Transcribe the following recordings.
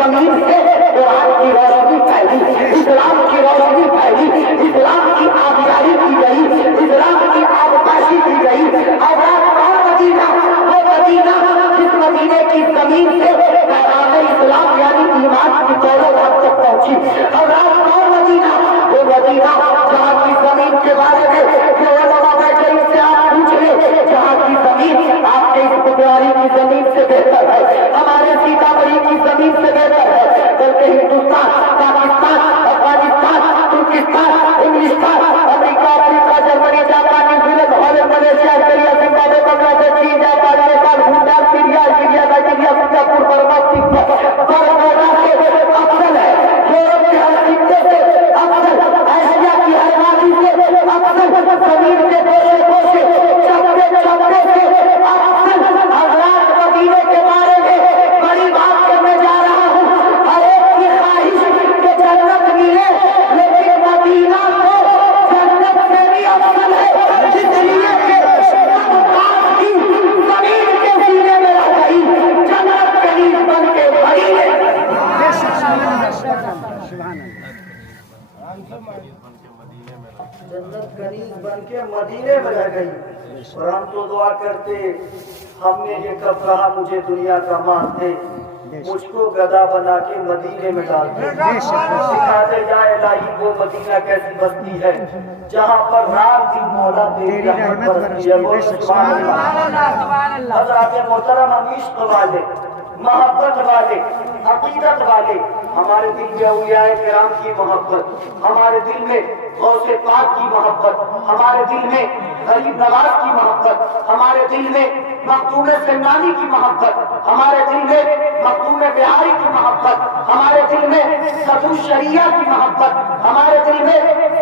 زمین سے قرآن کی روشنی پھیلی، اسلام کی روشنی پھیلی، اسلام کی آبیاری کی گئی، اسلام کی آبپاشی کی گئی۔ اور مدینہ، وہ مدینہ جس مدینے کی زمین سے پیغام اسلام یعنی ایمان کی دولت ہم تک پہنچی۔ اور مدینہ، وہ مدینہ جہاں کی زمین کے بارے میں جو علماء بیٹھے ان سے آپ پوچھ لیں، جہاں کی زمین آپ کے اس بخاری کی زمین سے بہتر ہے، ہمارے سیتامڑھی کی زمین سے بہتر ہے، بلکہ ہندوستان، پاکستان، افغانستان، ترکستان، انگلستان، امریکہ، افریقہ، Germany, Japan, New Zealand, Holland, Malaysia, Australia, Zimbabwe, بنگلہ دیش، چین، Japan, Nepal, Bhutan, Syria, Algeria, Nigeria, Singapore, Burma, Bermuda سے افضل ہے، یورپ کے ہر خطے سے افضل، ایشیا کی ہر وادی سے افضل، زمین کے گوشے گوشے، چپے چپے سے افضل۔ حضرات مدینے کے بارے میں بڑی بات کرنے جا رہا ہوں۔ ہر ایک کی خواہش کہ جنت ملے، لیکن مدینہ کو جنت سے بھی افضل ہے، اس لیے کہ مقام کی زمین کے سینے میں رہ گئی، جنت قریب بن کے مدینے جنت قریب بن کے مدینے میں رہ گئی۔ اور ہم تو دعا کرتے، ہم نے یہ کب کہا مجھے دنیا کا مال دے، مجھ کو گدا بنا کے مدینے میں ڈال دے، سکھا دے یا الہی وہ مدینہ کیسی بستی ہے جہاں پر رات دن مولا تیری رحمت برستی ہے۔ وہ سبحان اللہ۔ حضرات محترم، ہم عشق والے، محبت والے، عقیدت والے، ہمارے دل میں اولیاء کرام کی محبت، ہمارے دل میں غوث پاک کی محبت، ہمارے دل میں غریب نواز کی محبت، ہمارے دل میں مخدوم سمنانی کی محبت، ہمارے دل میں مخدوم بہاری کی محبت، ہمارے دل میں صفو الشریعہ کی محبت، ہمارے دل میں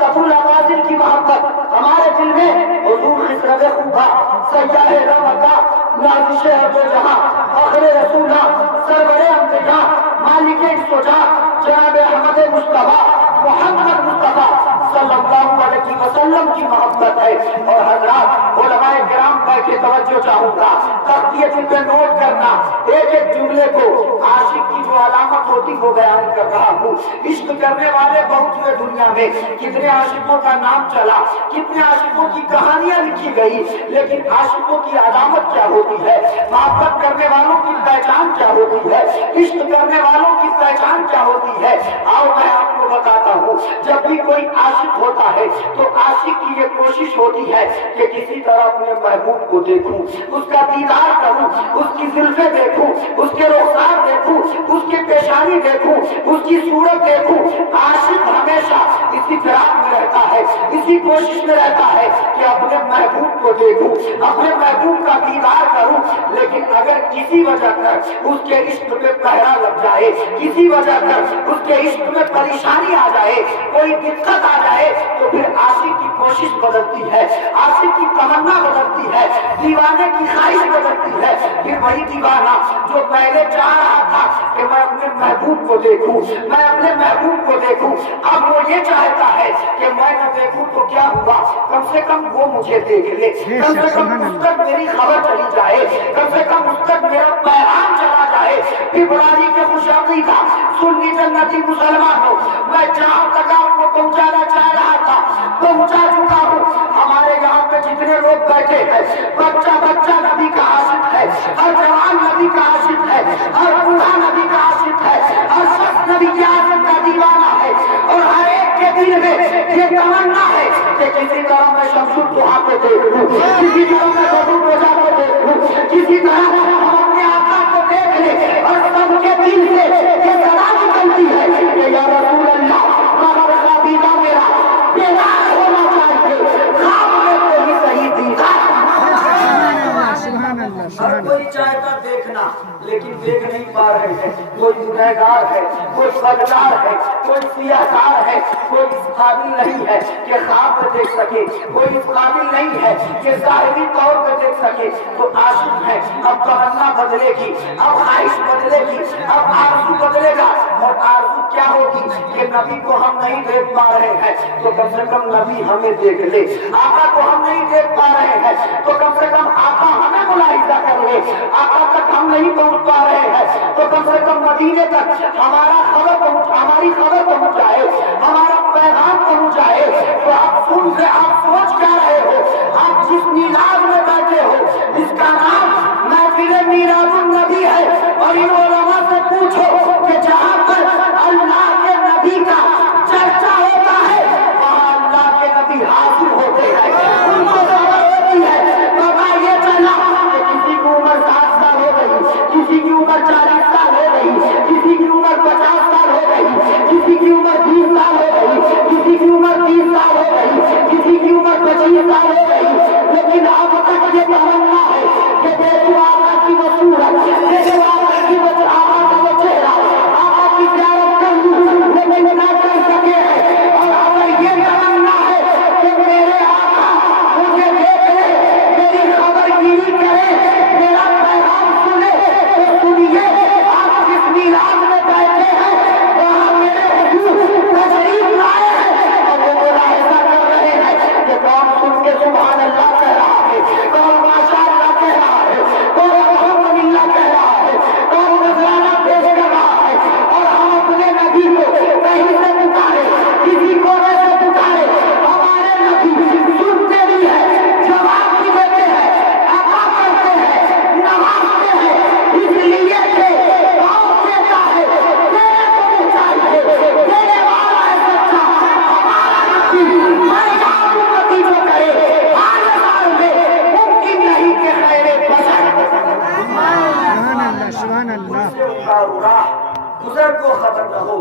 صفو العوازل کی محبت، ہمارے دل میں حضور خسرو خوبا، سیاح رحمتہ، نازش عبد جہاں، فخر رسولہ، سرور انبیاء، مالک سجا، جناب احمد مصطفیٰ، محمد مصطفیٰ صلی اللہ علیہ وسلم کی محبت ہے۔ اور حضرات علماء کرام بیٹھے توجہ چاہوں گا، تختیے پہ نوٹ کرنا، ایک ایک جملے کو عاشق کی جو علامت ہوتی وہ بیان کر رہا ہوں۔ عشق کرنے والے بہت ہوئے دنیا میں، کتنے عاشقوں کا نام چلا، کتنے عاشقوں کی کہانیاں لکھی گئی، لیکن عاشقوں کی علامت کیا ہوتی ہے، محبت کرنے والوں کی پہچان کیا ہوتی ہے، عشق کرنے والوں کی پہچان کیا ہوتی ہے؟ آؤ میں آپ کو بتاتا ہوں۔ جب بھی کوئی عاشق ہوتا ہے تو عاشق کی یہ کوشش ہوتی ہے کہ کسی طرح اپنے محبوب کو دیکھوں، اس کا دیدار کروں، اس کی زلفیں دیکھوں، اس کے رخسار دیکھوں، اس کی پیشانی دیکھوں، اس کی صورت دیکھوں۔ عاشق ہمیشہ اسی فراق میں رہتا ہے، اسی کوشش میں رہتا ہے کہ اپنے محبوب کو دیکھوں، اپنے محبوب کا دیدار کروں۔ لیکن اگر کسی وجہ کر اس کے عشق پہ پہرا لگ جائے، کسی وجہ کر اس کے عشق میں پریشانی آ جائے، کوئی دقت آ جائے، تو پھر عاشق کی کوشش بدلتی ہے، عاشق کی تمنا بدلتی ہے، دیوانے کی خواہش بدلتی ہے۔ پھر وہی دیوانہ جو پہلے چاہ رہا تھا کہ میں اپنے محبوب کو دیکھوں، میں اپنے محبوب کو دیکھوں، اب وہ یہ چاہتا ہے کہ میں نہ دیکھوں تو کیا ہوا، کم سے کم وہ مجھے دیکھ لے، کم سے کم اس تک میری خبر چلی جائے، کم سے کم اس تک میرا پیغام چلا جائے۔ ابراہیم کے خوشامدی تھا، سنی جنتی مسلمان ہو، میں جہاں تک آپ کو پہنچانا چاہ رہا تھا پہنچا چکا ہوں۔ ہمارے یہاں پہ جتنے لوگ بیٹھے ہیں، بچہ بچہ نبی کا عاشق ہے، ہر جوان نبی کا عاشق ہے، ہر بوڑھا نبی کا عاشق ہے، ہر شخص نبی کی عاشق کا دیوانہ ہے، اور ہر ایک کے دل میں یہ تمنا ہے کہ کسی طرح میں شمس الضحیٰ کو دیکھوں، کسی طرح میں بدر الرجا کو دیکھوں، کسی طرح ہم اپنے آقا کو دیکھ لیں۔ اور سب کے دل سے یہ صدا نکلتی ہے کہ یا رسول اللہ، مگر خابیدہ میرا بیدار ہونا چاہیے، خواب میں کوئی صحیح دیدار۔ ہر کوئی چاہتا دیکھنا لیکن دیکھ نہیں پا رہے ہیں، کوئی گنہگار ہے، کوئی بدکار ہے، کوئی سیاہکار ہے، کوئی اس قابل نہیں ہے کہ خواب میں دیکھ سکے، کوئی اس قابل نہیں ہے کہ ظاہری طور پہ دیکھ سکے۔ تو عاشق ہے، اب تمنا بدلے گی، اب خواہش بدلے گی، اب آرزو بدلے گا۔ اور आरज़ू क्या होगी कि नबी को हम नहीं देख पा रहे हैं तो कम से कम नबी हमें देख ले, आका को हम नहीं देख पा रहे हैं तो कम से कम आका हमें मुलाहिजा कर ले, आका तक हम नहीं पहुंच पा रहे हैं तो कम से कम मदीने तक हमारी खबर पहुंच जाए, हमारा पैगाम पहुंच जाए। तो आप सुन से आप सोच क्या रहे हो, आप जिस मीलाद में बैठे हो इसका नाम महफिल मीलादुन नबी है। और इन उलमा से पूछो कि जहाँ पर अल्लाह के नबी का चर्चा होता है वहाँ अल्लाह के नबी हाजिर होते हैं, उनको खबर होती है। पता ये चला कि किसी की उम्र 60 साल हो गई, किसी की उम्र 40 साल हो गई, किसी की उम्र 50 साल हो गई, किसी की उम्र 20 साल हो गई, किसी की उम्र 30 साल हो गई, किसी की उम्र 25 साल हो गई, लेकिन अब तक ये तमन्ना है कि देखो आका की वो सूरत, देखो आका की वो आका का वो चेहरा, आका की ज़ियारत कर लूं, लेकिन ना कर सके हैं। और अगर ये तमन्ना है कि मेरे आका मुझे देख ले, मेरी खबरगिरी करे, मेरा पैगाम सुने, तो सुनिए आप जिस मीलाद में बैठे हैं वहाँ मेरे हुजूर तशरीफ लाए हैं और वो मुलाहिजा कर रहे हैं कि कौन सुन के सुभान अल्लाह कह रहा है, कौन माशाअल्लाह कह रहा है, कौन अल्हम्दुलिल्लाह कह रहा है, कौन नजराना पेश कर रहा है। और हम अपने नबी को कहीं से पुकारे, किसी कोने से पुकारे, हमारे नबी सुनते भी है, जवाब भी देते हैं, अता करते हैं, नवाजते हैं। इसलिए कि कौन देता है देने को चाहिए, देने वाला है सच्चा हमारा नबी। मैं जाऊं नबी जो करे हर साल में मुमकिन नहीं कि खैरे बशर मुझसे उतारू राह गुजर को खबर न हो,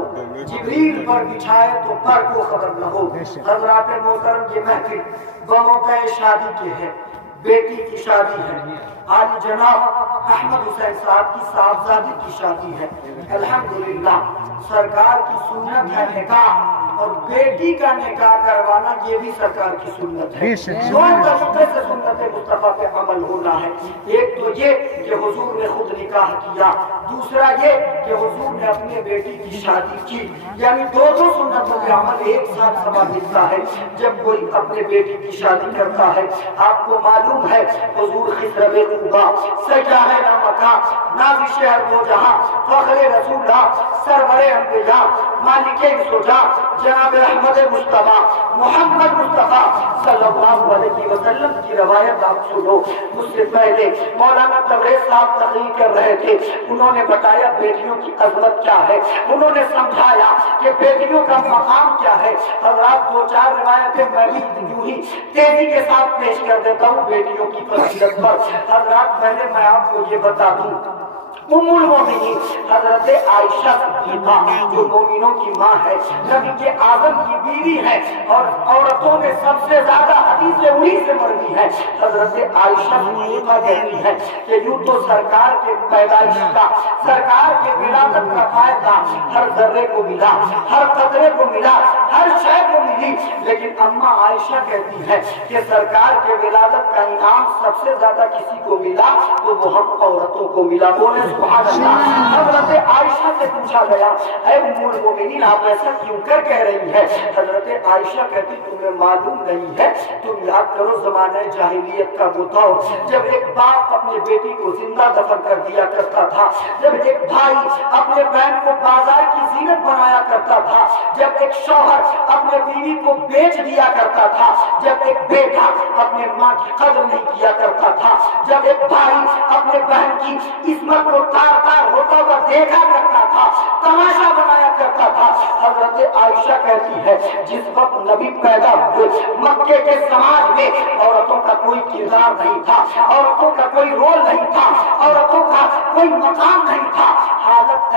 जिब्रील पर बिछाए तो पर को खबर न हो। हज़रात मोहतरम ये महफिल बमौका शादी के है, बेटी की शादी है, आली जनाब अहमद हुसैन साहब की साहबजादी की शादी है। अल्हम्दुलिल्लाह सरकार की सुन्नत है निकाह, और बेटी का निकाह करवाना ये भी सरकार की सुन्नत है। दो तरीके से सुन्नत मुस्तफा पे अमल होना है, एक तो ये कि हुजूर ने खुद निकाह किया, दूसरा ये कि हुजूर ने अपने बेटी की शादी की, यानी दो सुन्नतों पे अमल एक साथ समा मिलता है। जब कोई अपने बेटी की शादी करता है, आपको मालूम है हुजूर खिसरबे क़ुबा सजाहे ना मका नाज़ि शहर दो जहां फखरे रसूला सरवरे अंबिया मालिके सुजा जनाब अहमद मुस्तफा मोहम्मद मुस्तफा सल्लल्लाहु अलैहि वसल्लम की रवायत आप सुनो। उससे पहले मौलाना तबरेज़ साहब तकरीर कर रहे थे, उन्होंने बताया बेटियों की अजमत क्या है, उन्होंने समझाया कि बेटियों का मकाम क्या है। हज़रात दो चार रिवायतें मैं भी यूं ही तेजी के साथ पेश कर देता हूँ बेटियों की फजीलत पर। हज़रात पहले मैं आपको ये बता दूं, उम्मुल मोमिनीन हजरत आयशा सिद्दीक़ा जो मोमिनों की माँ है, नबी के आज़म की बीवी है और औरतों में सबसे ज्यादा हदीसें उन्हीं से मरवी है। हजरत आयशा सिद्दीक़ा कहती है कि यूं तो सरकार के पैदाइश का, सरकार के विलादत का फायदा हर जर्रे को मिला, हर कतरे को मिला, हर शय को मिली, लेकिन अम्मा आयशा कहती है कि सरकार के विलादत का इनाम सबसे ज्यादा किसी को मिला तो वो हम औरतों को मिला। बोले सुभान अल्लाह। हजरत आयशा से पूछा गया, ऐ उम्मुल मोमिनीन आप ऐसा क्यों कर कह रही है? हजरत आयशा कहती तुम्हें मालूम नहीं है, तुम याद करो जमाने जाहिलियत का वो दौर जब एक बाप अपने बेटी को जिंदा दफन कर दिया करता था, जब एक भाई अपने बहन को बाजार की जीनत बनाया करता था, जब एक शौहर अपने बीवी को बेच दिया करता था, जब एक बेटा अपने माँ की कदर नहीं किया करता था, जब एक भाई अपने बहन की इस्मत को तार तार होता हुआ देखा करता था, तमाशा बनाया करता था। हजरत आयशा कहती है जिस वक्त नबी पैदा हुए मक्के के समाज में औरतों का कोई किरदार नहीं था, औरतों का कोई रोल नहीं था, औरतों का कोई मकाम नहीं था। हालत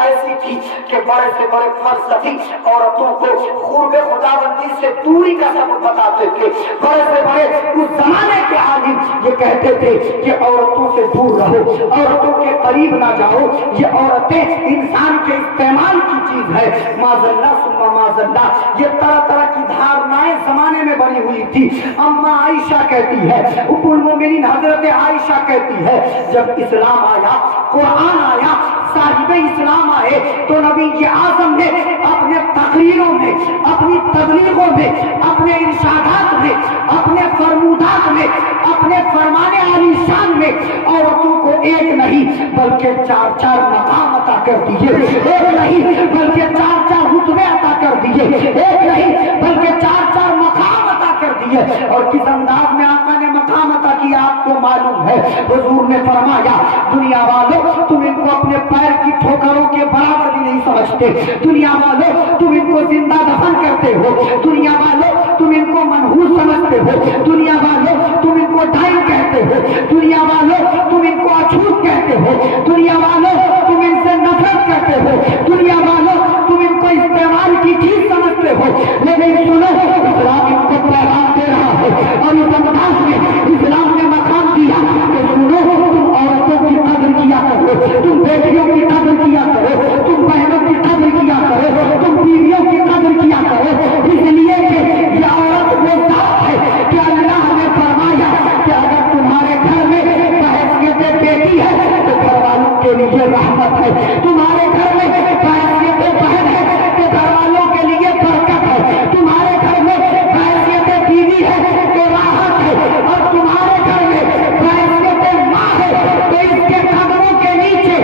ऐसी थी कि बड़े से बड़े फलसफी औरतों को खूबे खुदाबंदी से दूरी का सबक बताते थे। बड़े से बड़े उस जमाने के आलिम ये कहते थे कि औरतों से दूर रहो, औरतों के करीब ना जाओ, ये औरतें इंसान के इस्तेमाल की चीज है। माज़ल्ला सुम्मा माज़ल्ला, ये तरह तरह की धारणाएं जमाने में बनी हुई थी। अम्मा आयशा कहती है, उम्मुल मोमिनीन हजरत आयशा कहती है जब इस्लाम आया, कुरान आया, साहिब इस्लाम आए तो नबी आज़म ने अपने तकरीरों में, अपनी तबलीगों में, अपने इरशादात में, अपने फरमूदात में, अपने फरमाने आलीशान में औरतों को एक नहीं बल्कि 4-4 मकाम अता कर दिए, एक नहीं बल्कि 4-4 रुतबे अता कर दिए, एक नहीं बल्कि 4-4 मकाम अता कर दिए। और किस अंदाज में आका ने मकाम अता किया आपको मालूम है। हुजूर ने फरमाया, दुनिया वालों तुम इनको अपने पैर की ठोकरों के बराबर भी नहीं समझते, दुनिया वालों तुम इनको जिंदा दफन करते हो, दुनिया वालों तुम इनको मनहूस समझते हो, दुनिया वालों तुम इनको डाइन कहते हो, दुनिया वालों तुम इनको अछूत कहते हो, दुनिया वालों तुम इनसे नफरत करते हो, दुनिया वालों तुम इनको इस्तेमाल की चीज समझते हो। लेकिन सुनो, इस्लाम इनको पैगाम दे रहा है और इस अंदाज में इस्लाम ने मकाम दिया कि सुनो, तुम औरतों की कदर किया करो, तुम बेटियों की कदर किया करो, तुम बहनों की कदर किया करो, तुम बीवियों की कदर किया करो। इसलिए कि ये औरत वो बात है कि अल्लाह ने फरमाया कि अगर तुम्हारे घर में बहसियत बेटी है तो घर वालों के लिए रहमत है, तुम्हारे घर में बहसियत बहन है तो घर वालों के लिए बरकत है, तुम्हारे घर में बहसियत बीवी है तो राहत है, और तुम्हारे घर में बहसियत माँ है तो इसके कदमों के नीचे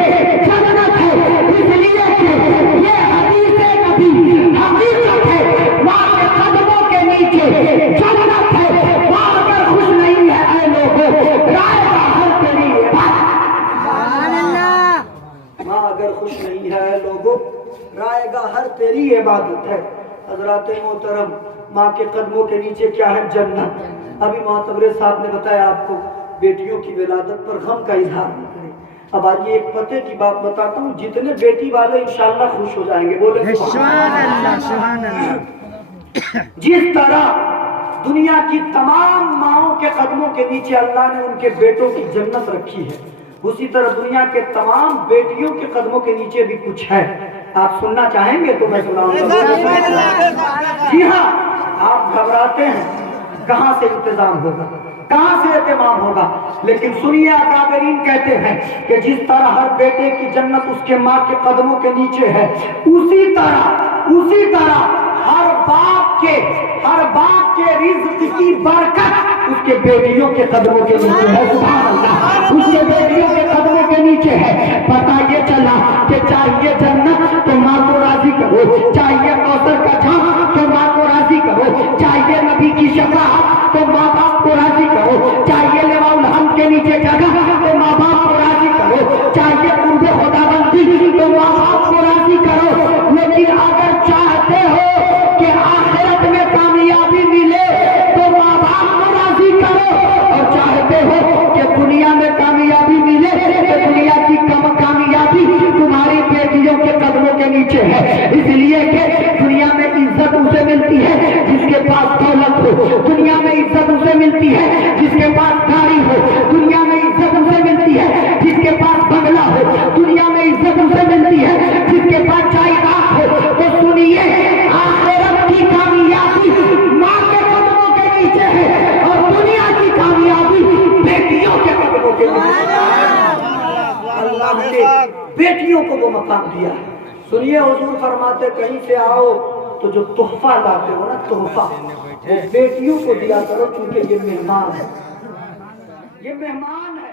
जन्नत है। इसलिए कि ये हदीस नबी हकीकत है, माँ के कदमों के नीचे जन्नत है। माँ अगर खुश नहीं है ऐ लोगों, राय बाहर तेरी माँ अगर खुश नहीं है लोगों, रायगा हर तेरी इबादत है। हजरात मोहतरम, माँ के कदमों के नीचे क्या है? जन्नत। अभी मोहतबरे साहब ने बताया आपको बेटियों की विलादत पर गम का इजहार न करें। अब आइए एक पते की बात बताता हूँ, जितने बेटी वाले इंशाअल्लाह खुश हो जाएंगे, बोले सुभान अल्लाह। जिस तरह दुनिया की तमाम माओं के कदमों के नीचे अल्लाह ने उनके बेटों की जन्नत रखी है, उसी तरह दुनिया के तमाम बेटियों के कदमों के नीचे भी कुछ है। आप सुनना चाहेंगे तो मैं सुनाऊंगा। जी हाँ, आप घबराते हैं कहाँ से इंतजाम होगा, कहाँ से एहतमाम होगा, लेकिन सुनिए अकाबरीन कहते हैं कि जिस तरह हर बेटे की जन्नत उसके माँ के कदमों के नीचे है, उसी तरह हर बाप के रिज्क की बरकत उसके बेटियों के कदमों के नीचे है। सुभान अल्लाह, उसके बेटियों के कदमों के नीचे है। पता ये चला कि चाहिए जन्नत तो माँ को राजी करो, चाहिए कौसर का झांक तो माँ को राजी करो, चाहिए नबी की शफाअत तो माँ बाप को राजी करो, चाहिए लेवाउल हम के नीचे जगह तो माँ बाप को राजी करो, चाहिए कुर्बे खुदाबंदी तो माँ बाप को राजी करो। लेकिन अगर चाहते हो कि आखिरत में कामयाबी मिले तो माँ बाप को राजी करो, और चाहते हो कि दुनिया में कामयाबी मिले तो दुनिया की कम कामयाबी तुम्हारी बेटियों के कदमों के नीचे है। इसलिए कि दुनिया में इज्जत उसे मिलती है जिसके पास दौलत हो, दुनिया में इज्जत उसे मिलती है जिसके पास गाड़ी हो, दुनिया में इज्जत उसे मिलती है जिसके पास बंगला हो, दुनिया में इज्जत उसे मिलती है जिसके पास जायदाद हो। तो सुनिए, आखिरत की कामयाबी माँ के कदमों के नीचे है और दुनिया की कामयाबी बेटियों के कदमों के नीचे है। अल्लाह ने बेटियों को वो मकाम दिया है। सुनिए, हुजूर फरमाते कहीं से आओ तो जो तोहफा लाते हो ना, तोहफा वो बेटियों को दिया करो, क्योंकि ये मेहमान है, ये मेहमान है।